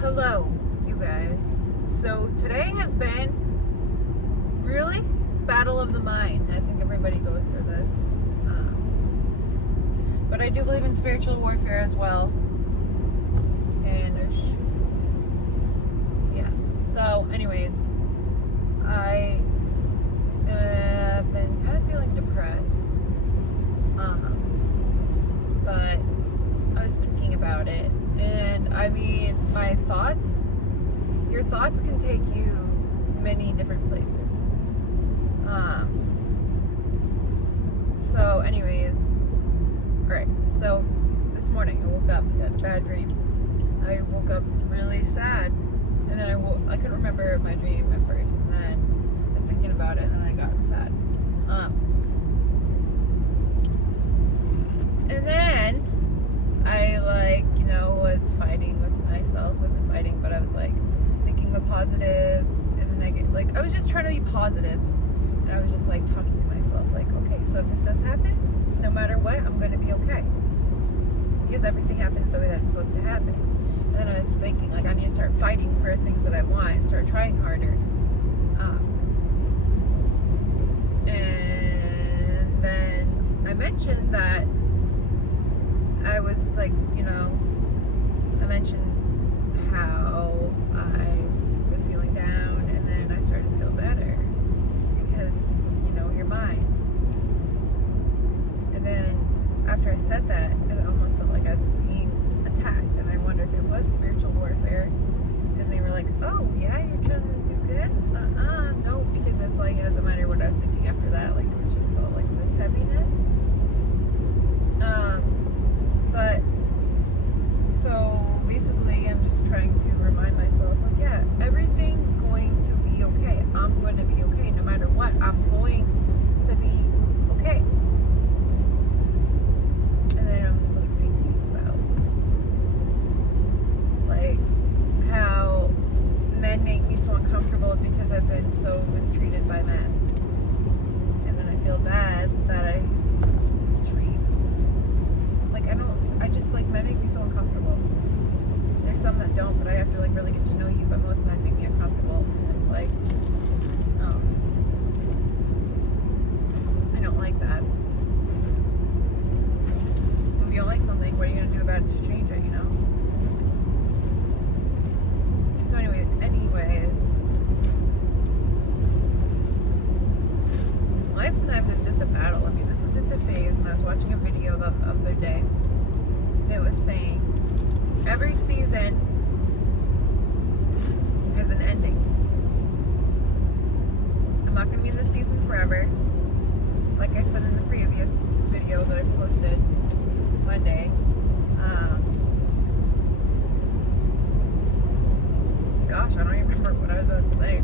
Hello, you guys. So today has been really battle of the mind. I think everybody goes through this. But I do believe in spiritual warfare as well. And yeah. So anyways, I have been kind of feeling depressed. But I was thinking about it. And I mean, your thoughts can take you many different places. So anyways, alright, so this morning I woke up, I had a bad dream. I woke up really sad, and then I couldn't remember my dream at first, and then I was thinking about it, and then I got sad. And then I was fighting with myself. Wasn't fighting, but I was like thinking the positives and the negative. Like I was just trying to be positive, and I was just like talking to myself, like, okay, so if this does happen, no matter what, I'm gonna be okay, because everything happens the way that it's supposed to happen. And then I was thinking, like, I need to start fighting for things that I want and start trying harder. And then I mentioned that I was like, I mentioned how I was feeling down, and then I started to feel better because, your mind. And then after I said that, it almost felt like I was being attacked, and I wonder if it was spiritual warfare. And they were like, oh, yeah, you're trying to do good? No, because it's like, it doesn't matter what I was thinking after that. Like, it just felt like this heaviness. But so basically I'm just trying to remind myself, like, yeah, everything's going to be okay. I'm going to be okay no matter what. I'm going to be okay. And then I'm just like thinking about like how men make me so uncomfortable because I've been so mistreated by men. And then I feel bad that I men make me so uncomfortable. There's some that don't, but I have to like really get to know you, but most men make me uncomfortable. And it's like, I don't like that. If you don't like something, what are you gonna do about it to change it, So anyways, life sometimes is just a battle. I mean, this is just a phase, and I was watching a video the other day. It was saying every season has an ending. I'm not going to be in this season forever. Like I said in the previous video that I posted Monday. Gosh, I don't even remember what I was about to say.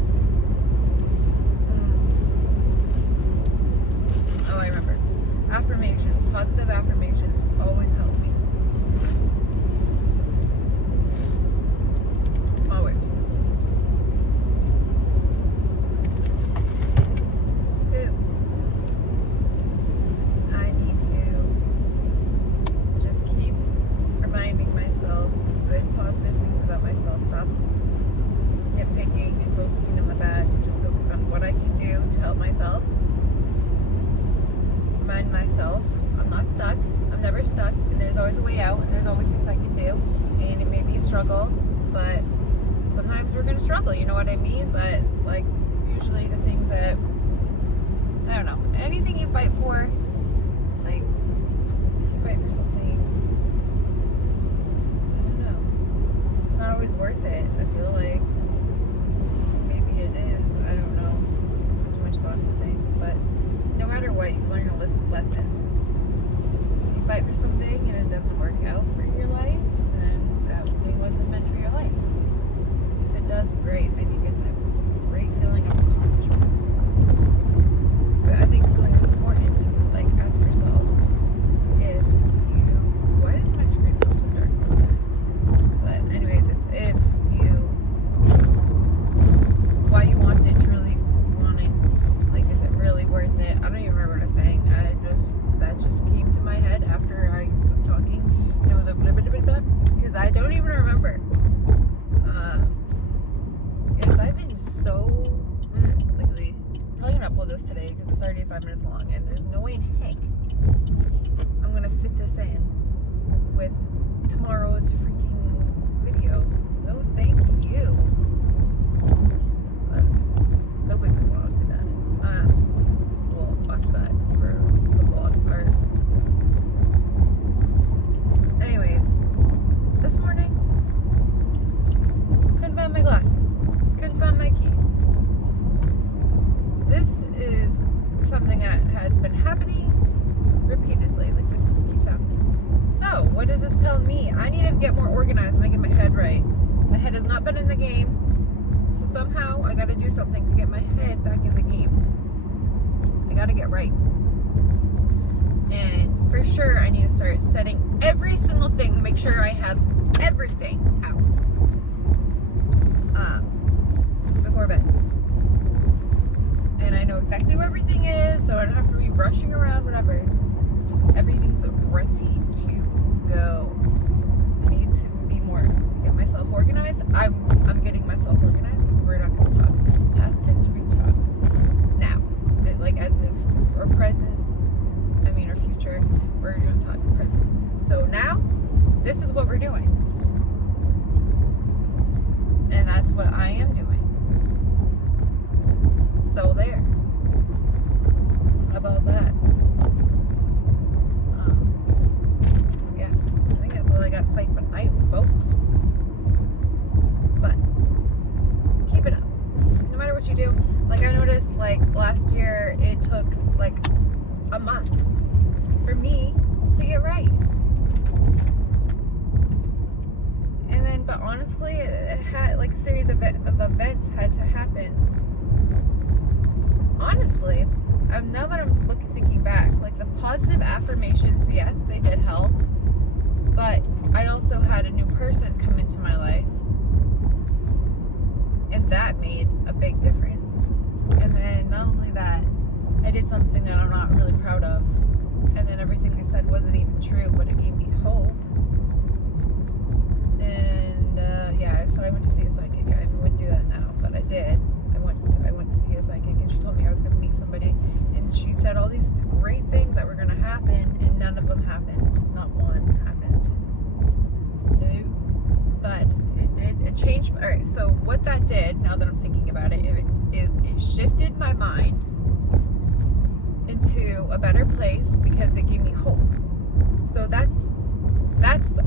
Oh, I remember. Affirmations, positive affirmations always help me. Always. So I need to just keep reminding myself good, positive things about myself. Stop nitpicking and focusing on the bad, and just focus on what I can do to help myself. Remind myself I'm not stuck. I'm never stuck, and there's always a way out, and there's always things I can do, and it may be a struggle, but sometimes we're gonna struggle, you know what I mean? But like usually the things that, I don't know, anything you fight for, like if you fight for something, I don't know, it's not always worth it. I feel like maybe it is, I don't know, too much thought into things, but no matter what, you learn a lesson. If you fight for something and it doesn't work out for your life, then that thing wasn't meant for your life. If it does, great, then you get that great feeling of accomplishment. But I think something that's important to like ask yourself, if you, why does my screen feel so dark? But anyways, it's if you, why you want it, truly want it, like, is it really worth it? I don't even remember what I was saying. That just came to my head after I was talking, and it was a blah, blah, blah, blah. 45 minutes long, and there's no way in heck I'm gonna fit this in with tomorrow's freaking video. No, thank you. Nobody's gonna want to see that. We'll watch that for the vlog part. Anyways, this morning, couldn't find my glasses. Couldn't find my keys. This is something that has been happening repeatedly. Like, this keeps happening. So, what does this tell me? I need to get more organized and I get my head right. My head has not been in the game. So somehow I gotta do something to get my head back in the game. I gotta get right. And for sure I need to start setting every single thing, make sure I have everything out. Before bed. And I know exactly where everything is, so I don't have to be rushing around, whatever. Just everything's ready to go. I need to be more, get myself organized. I'm getting myself organized. We're not going to talk past tense, we're going to talk now. Like as if we're present, or future, we're going to talk present. So now, this is what we're doing. And that's what I am doing. So there. How about that? Yeah, I think that's all I got to say for tonight, folks. But keep it up. No matter what you do. Like I noticed, like last year, it took like a month for me to get right. And then, but honestly, it had like a series of events had to happen. Honestly, now that I'm thinking back, like the positive affirmations, yes, they did help, but I also had a new person come into my life, and that made a big difference. And then not only that, I did something that I'm not really proud of, and then everything they said wasn't even true, but it gave me hope. And yeah, so I went to see a psychic. I wouldn't do that now, but I did. I went to see a psychic, and she told me I was going to meet somebody, and she said all these great things that were going to happen, and none of them happened. Not one happened. No. But it did. It changed. All right. So what that did, now that I'm thinking about it, is it shifted my mind into a better place because it gave me hope. So that's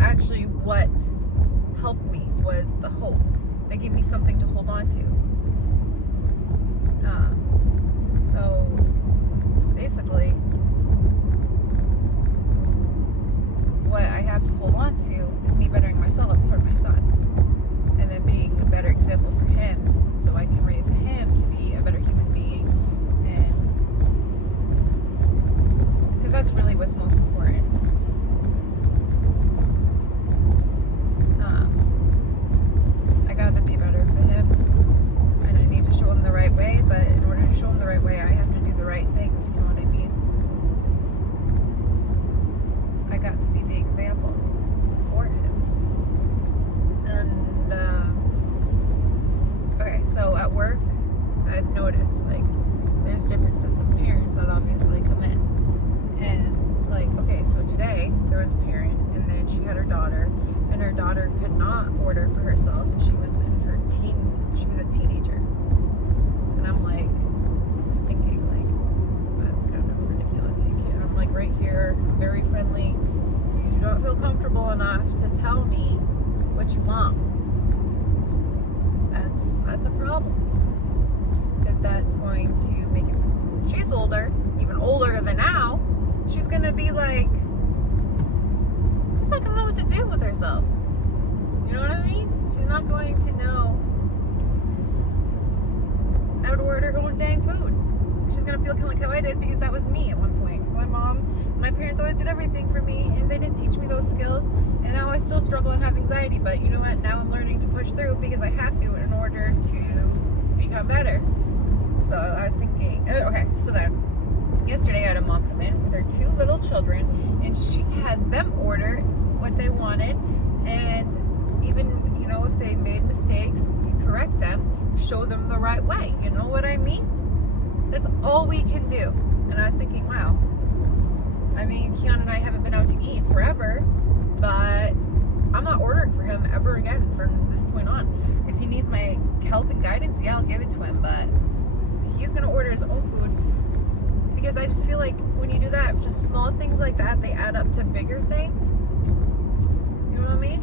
actually what helped me, was the hope. They gave me something to hold on to. So basically, what I have to hold on to is me bettering myself for my son, and then being a better example for him, so I can raise him to be a better human being, and because that's really what's most important. I gotta be better for him, and I need to show him the right way, but in order to show him the right way, I have to do the right things, you know what I mean? I got to be the example for him. And, okay, so at work, I've noticed, like, there's different sets of parents that obviously come in. And, like, okay, so today, there was a parent, and then she had her daughter, and her daughter could not order for herself, and she was a teenager. And I'm like, I was thinking, like, that's kind of ridiculous. You can't, I'm like, right here, I'm very friendly. You don't feel comfortable enough to tell me what you want. That's a problem. Because that's going to make it, she's older, even older than now, she's going to be like, she's not going to know what to do with herself. You know what I mean? She's not going to know how to order her own dang food. She's going to feel kind of like how I did, because that was me at one point. Because my parents always did everything for me, and they didn't teach me those skills, and now I still struggle and have anxiety, but you know what? Now I'm learning to push through because I have to in order to become better. So I was thinking, okay, so then yesterday I had a mom come in with her 2 little children, and she had them order what they wanted, and even, you know, if they made mistakes, you correct them, show them the right way, you know what I mean? That's all we can do. And I was thinking, wow. I mean, Keon and I haven't been out to eat forever, but I'm not ordering for him ever again from this point on. If he needs my help and guidance, yeah, I'll give it to him, but he's gonna order his own food, because I just feel like when you do that, just small things like that, they add up to bigger things. You know what I mean?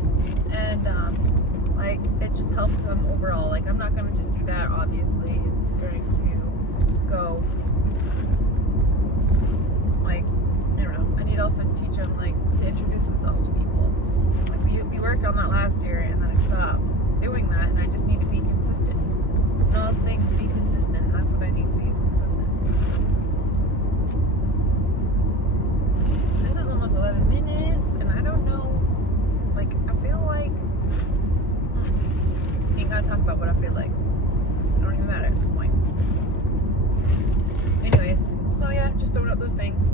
And like, it just helps them overall. Like, I'm not gonna just do that, obviously. It's going to go, like, I don't know. I need also to teach him, like, to introduce himself to people. Like, we worked on that last year, and then I stopped doing that, and I just need to be consistent. In all things, be consistent, and that's what I need to be, is consistent. This is almost 11 minutes, and I don't know, like, I feel like, ain't gotta talk about what I feel like. It don't even matter at this point. Anyways, so yeah, just throwing out those things.